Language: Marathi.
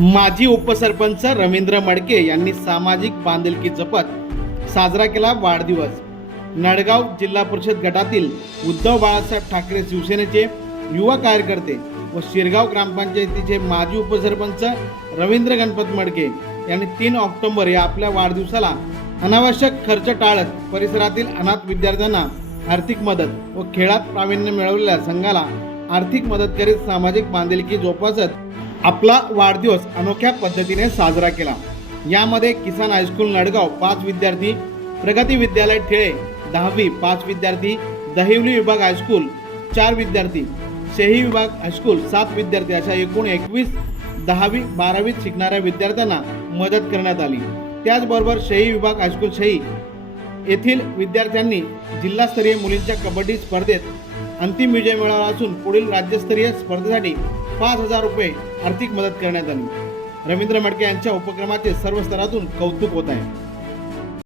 माजी उपसरपंच रवींद्र मडके यांनी सामाजिक बांधिलकी जपत साजरा केला वाढदिवस. नडगाव जिल्हा परिषद गटातील उद्धव बाळासाहेब ठाकरे शिवसेनेचे युवा कार्यकर्ते व शिरगाव ग्रामपंचायतीचे माजी उपसरपंच रवींद्र गणपत मडके यांनी तीन ऑक्टोबर या आपल्या वाढदिवसाला अनावश्यक खर्च टाळत परिसरातील अनाथ विद्यार्थ्यांना आर्थिक मदत व खेळात प्रावीण्य मिळवलेल्या संघाला आर्थिक मदत करीत सामाजिक बांधिलकी जोपासत आपला वाढदिवस अनोख्या पद्धतीने साजरा केला. यामध्ये किसान हायस्कूल नडगाव पाच विद्यार्थी प्रगती विद्यालय ठेळे दहावी पाच विद्यार्थी दहिवली विभाग हायस्कूल चार विद्यार्थी शेही विभाग हायस्कूल सात विद्यार्थी अशा एकूण एकवीस दहावी बारावीत शिकणाऱ्या विद्यार्थ्यांना मदत करण्यात आली. त्याचबरोबर शेही विभाग हायस्कूल शेही येथील विद्यार्थ्यांनी जिल्हास्तरीय मुलींच्या कबड्डी स्पर्धेत अंतिम विजय मिळवला असून पुढील राज्यस्तरीय स्पर्धेसाठी पाच हजार रुपये आर्थिक मदत करण्यात आली. रवींद्र मडके यांच्या उपक्रमाचे सर्व स्तरातून कौतुक होत आहे.